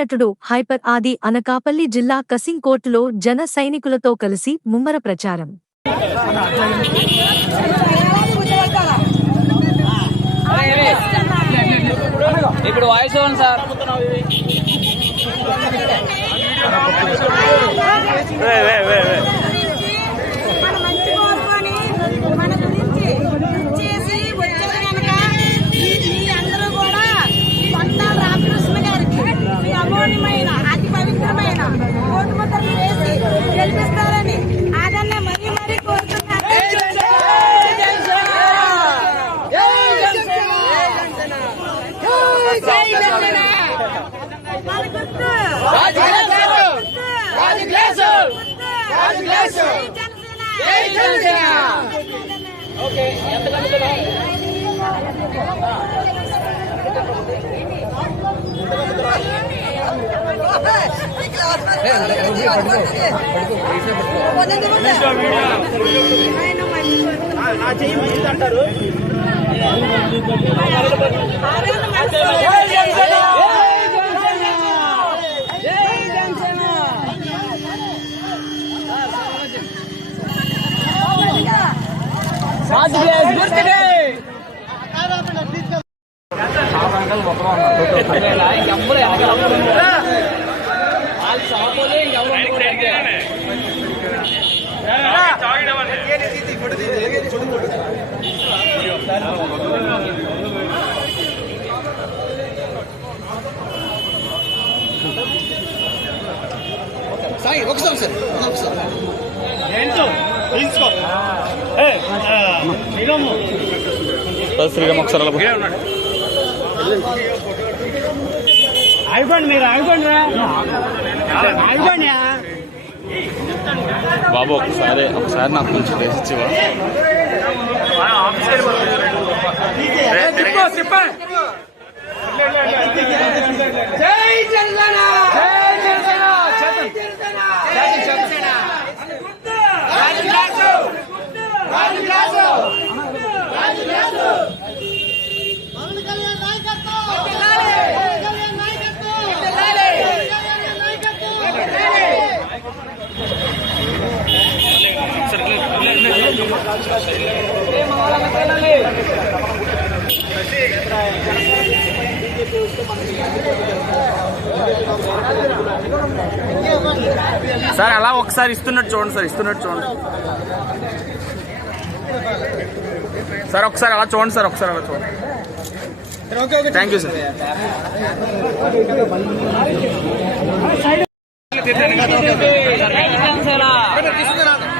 నటుడు హైపర్ ఆది అనకాపల్లి జిల్లా కసింకోటులో జన సైనికులతో కలిసి ముమ్మర ప్రచారం. ఇప్పుడు వాయిస్ సార్. మన గుర్తు. గుర్తు. జై అంటారు ఇంకెవ్వరు వెనకాల ఎవరు ఉండరు. వాళ్ళు ఒకసారి శ్రీరామ్ ఒకసారి. ఆగిపోండి మీరు ఆగిపోండి ఆగిపోండి బాబు ఒకసారి ఒకసారి నాకు కొంచెం ప్లేస్ ఇచ్చివా సార్ అలా ఒకసారి ఇస్తున్నట్టు చూడండి సార్ ఇస్తున్నట్టు చూడండి. సార్ ఒకసారి అలా చూడండి సార్ ఒకసారి అలా చూడండి. థ్యాంక్ యూ సార్ జై